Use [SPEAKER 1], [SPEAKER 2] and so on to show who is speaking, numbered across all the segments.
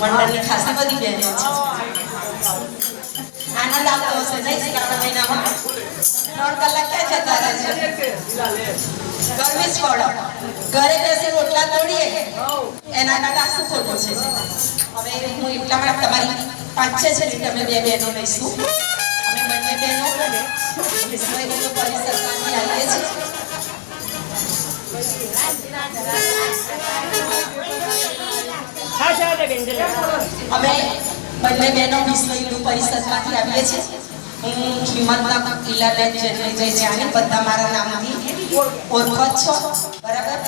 [SPEAKER 1] મંડળની ખાસી બધી બહેનો છે. આનંદ આવતો હશે નહીં શ્રાવણ મહિનામાં ત્રણ કલાક ક્યાં જતા રહે છે? ગરમી જ પડો. ઘરે બેસી રોટલા તોડીએ, એના કરતા શું ખોટું છે. હવે હું એટલા માટે તમારી પાંચ છ તમે બે બહેનો લઈશું. અમે બંને બહેનો વિશ્વ અમે બંને બહેનો વિશ્વ હિન્દુ પરિષદમાંથી આવીએ છીએ. હું હિંમતના કિલ્લાબેન જેટલી જઈ જાણી બધા મારા નામથી ઓળખો છો. બરાબર?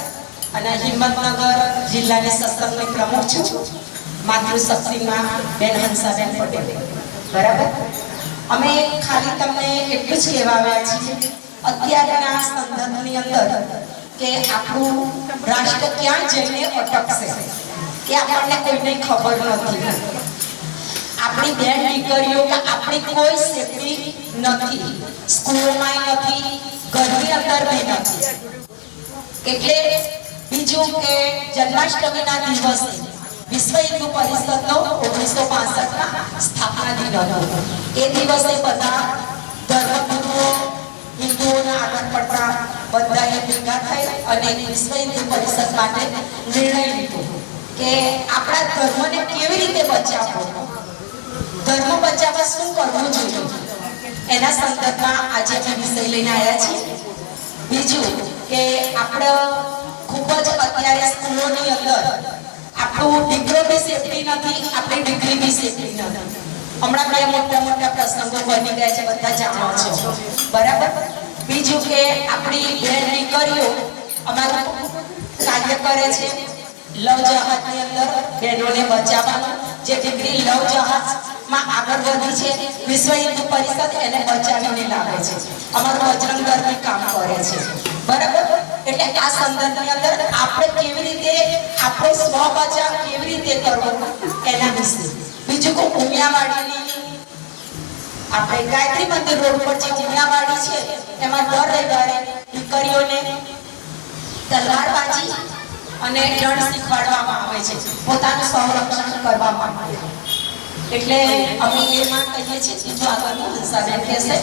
[SPEAKER 1] અને હિંમતનગર જિલ્લાની સત્સંગની પ્રમુખ છું. માતૃશક્તિમાં બેન હંસાબેન પટેલ. બરાબર? અમે ખાલી તમને એટલું જ કહેવા આવ્યા છીએ. અત્યારના સંદર્ભની અંદર કે આપણું રાષ્ટ્ર ક્યાં જઈને અટકશે? એ આપણને કોઈને ખબર નથી. આપણી બેન દીકરીઓ કે આપણી કોઈ સેફટી નથી સ્કૂલમાં નથી, ઘરની અંદર બી નથી. એટલે બીજું કે જન્માષ્ટમીના દિવસે વિશ્વ હિન્દુ પરિષદનો ઓગણીસો પાસઠમાં સ્થાપના દિન હતો. એ દિવસે બધા ધર્મગુરુઓ, હિન્દુઓના આગળ પડતા બધાએ ભેગા થઈ અને વિશ્વ હિન્દુ પરિષદ માટે નિર્ણય લીધો. કે આપણા ધર્મને કેવી રીતે બચાવવો? ધર્મ બચાવવા શું કરવું જોઈએ? એના સંદર્ભમાં આજે અમે વિષય લઈને આવ્યા છીએ. બીજું કે આપણે ખૂબ જ અત્યારે સ્કૂલોની અંદર આપણું ડિગ્રો બી સેફટી નથી, આપણી ડિગ્રી બી સેફટી નથી. હમણાં બે મોટા મોટા પ્રસંગો બની ગયા છે, બધા જાણો છો. બરાબર? બીજું કે આપણી બેન દીકરીઓ અમારું કાર્ય કરે છે. આપણે કેવી રીતે, આપણો સ્વ કેવી રીતે કરવો એના વિશે. બીજું ઉમિયાવાડીની, આપણે ગાયત્રી મંદિર રોડ પર જે ઉમિયાવાડી છે, એમાં દર રવિવારે દીકરીઓને તલવારબાજી અને દંડ શીખવાડવામાં આવે છે. પોતાનું સંરક્ષણ કરવા માટે. એટલે અમે એમાં કહીએ છીએ કે જો આગળનું હંસાબેન કહેશે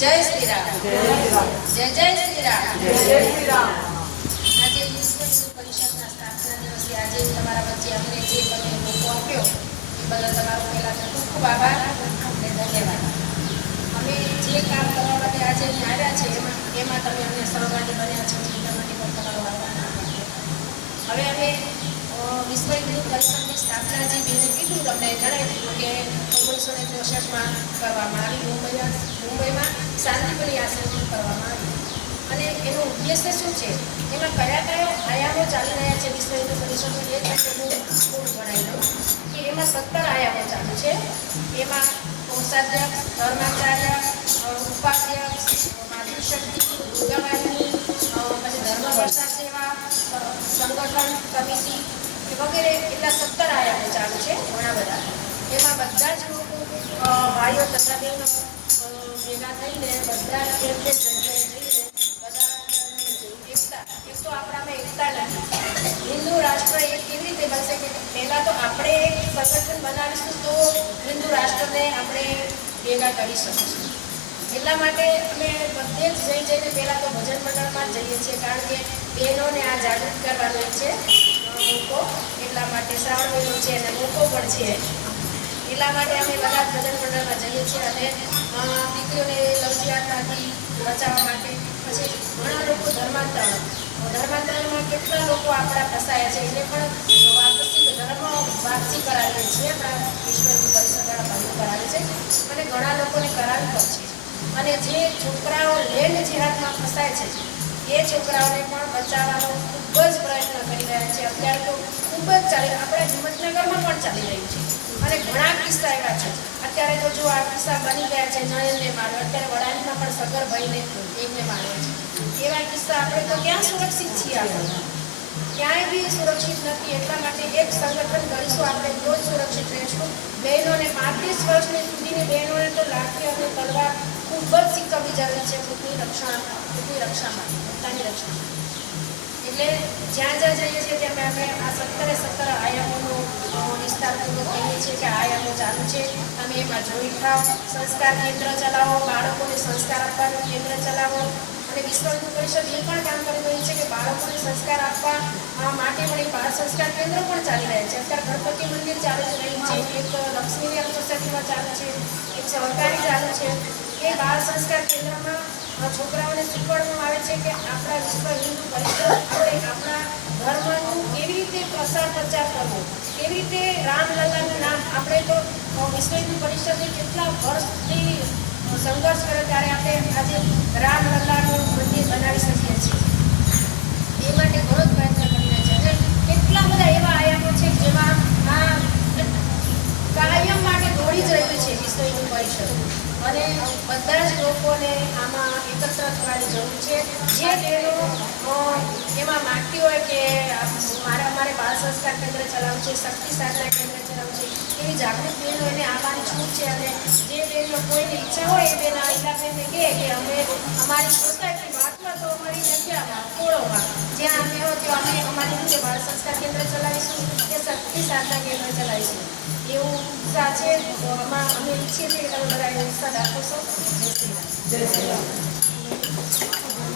[SPEAKER 2] જય શ્રી રામ. જય જય શ્રી રામ. આજે વિશ્વ હિન્દુ પરિષદના સ્થાપના દિવસે આજે તમારા વચ્ચે અમને જે તમે મોકો આપ્યો એ બદલ તમારો પહેલા તો ખૂબ ખૂબ આભાર અને ધન્યવાદ. અમે જે કામ કરવા માટે આજે આવ્યા છે એમાં એમાં તમે અમને સહભાગી બન્યા છો એના માટે પણ તમારો આભાર હવે અમે વિશ્વ હિન્દુ પરિષદની સ્થાપના જે બીજે કીધું તમને, જણાવી કે ઓગણીસો ને ચોસઠમાં કરવામાં આવી, મુંબઈમાં મુંબઈમાં શાંતિપુરી આશ્રમ કરવામાં આવ્યું. અને એનો ઉદ્દેશ્ય શું છે? એમાં કયા કયા આયામો ચાલી રહ્યા છે વિશ્વ હિન્દુ પરિષદનું, એ તમને હું થોડું જણાવી દઉં કે એમાં સત્તર આયામો ચાલુ છે. એમાં કોષાધ્યક્ષ ધર્માચાર્ય ઉપાધ્યક્ષ માતૃશક્તિ સંગઠન સમિતિ વગેરે એટલા સત્તર આયામો ચાલુ છે, ઘણા બધા. એમાં બધા જ લોકો ભાઈઓ તથા બહેનો ભેગા થઈને બધા જઈને બધા એકતા, એક તો આપણામાં એકતા નથી હિન્દુ રાષ્ટ્ર એ કેવી રીતે બનશે કે પહેલાં તો આપણે સંગઠન બનાવીશું તો હિન્દુ રાષ્ટ્રને આપણે ભેગા કરી શકીશું. એટલા માટે અમે બધે જ જઈ જઈને પહેલાં તો ભજન મંડળમાં જ જઈએ છીએ, કારણ કે બહેનોને આ જાગૃત કરવાનું છે. મૂકો એટલા માટે શ્રાવણ મહિનો છે અને મૂકો પણ છે. એટલા માટે અમે બધા ભજન મંડળમાં જઈએ છીએ અને દીકરીઓને લવજિયાતમાંથી બચાવવા માટે, પછી ઘણા લોકો ધર્માંતરણ ધર્માંતરણમાં કેટલા લોકો આપણા ફસાયા છે, એને પણ વાપસી ધર્મ વાપસી કરાવીએ છીએ આપણા વિશ્વ હિન્દુ પરિષદવાળા ભાઈઓ કરાવે છે અને ઘણા લોકોને કરાવી પણ છે. અને જે છોકરાઓ લેન્ડ જેહાદમાં ફસાય છે એ છોકરાઓને પણ બચાવવાનો ખૂબ જ પ્રયત્ન કરી રહ્યા છે. અત્યારે તો ખૂબ જ ચાલી આપણા હિંમતનગરમાં પણ ચાલી રહ્યું છે. અને ઘણા કિસ્સા એવા છે. અત્યારે તો જો આ કિસ્સા બની ગયા છે નયનને માર્યો. અત્યારે વડાલીમાં પણ સગરભાઈને એકને માર્યો છે. એવા કિસ્સા આપણે તો ક્યાં સુરક્ષિત છીએ આપણે? ક્યાંય બી સુરક્ષિત નથી. એટલા માટે એક સંગઠન કરીશું આપણે તો જ સુરક્ષિત રહીશું. બહેનોને પાંત્રીસ વર્ષની સુધીની બહેનોને તો લાઠી અને તલવાર ખૂબ જ શીખવવી જરૂરી છે ખુદની રક્ષા ખુદની રક્ષામાં પોતાની રક્ષામાં. એટલે જ્યાં જ્યાં જઈએ છીએ ત્યાં અમે આ સત્તરે સત્તર આયામોનો છીએ કે આયામો ચાલુ છે. તમે એમાં જોઈન થાવ. સંસ્કાર કેન્દ્ર ચલાવો, બાળકોને સંસ્કાર આપવાનું કેન્દ્ર ચલાવો. અને વિશ્વ પરિષદ એ પણ કામ કરી રહ્યું છે કે બાળકોને સંસ્કાર આપવા માટે પણ એક બાળ સંસ્કાર કેન્દ્ર પણ ચાલી રહ્યા છે. અત્યારે ગણપતિ મંદિર ચાલુ છે રહી છે. એક લક્ષ્મીની સોસાયટીમાં ચાલુ છે. એક સહકારી ચાલુ છે. એ બાળ સંસ્કાર કેન્દ્રમાં છોકરાઓને શીખવાડવામાં આવે છે કે આપણા વિશ્વ હિન્દુ પરિષદ આપણે ધર્મનું કેવી રીતે પ્રસાર પ્રચાર કરવો? કેવી રીતે રામલલ્લાનું નામ? આપણે તો વિશ્વ હિન્દુ પરિષદે કેટલા વર્ષથી સંઘર્ષ કર્યો ત્યારે આપણે આજે રામલલ્લાનું મંદિર બનાવી શકીએ છીએ. એ માટે ઘણો જ પ્રયત્ન કરી છે કેટલા બધા એવા આયામો છે જેમાં આ કાયમ માટે દોડી જ રહ્યું છે વિશ્વ હિન્દુ પરિષદ. અને બધા જ લોકોને આમાં એકત્ર થવાની જરૂર છે. જે બહેનો એમાં માગતી હોય કે મારા, મારે બાળ સંસ્કાર કેન્દ્ર ચલાવવું છે, શક્તિ સાધના કેન્દ્ર ચલાવવું છે, એવી જાગૃત બહેનો એને આવવાની છૂટ છે. અને જે બહેનો કોઈને ઈચ્છા હોય એ બેન આ કહે કે અમે અમારી સોસાયટી વાતમાં તો અમારી જગ્યા ખોળોમાં જ્યાં અમે હો ત્યાં અમે અમારી રીતે શક્તિ સાધના કેન્દ્ર ચલાવીશું એવું ઉત્સાહ છે આમાં અમે ઈચ્છીએ છીએ કે તમે બધા ઉત્સાહ દાખવશો
[SPEAKER 3] જય શ્રી રામ.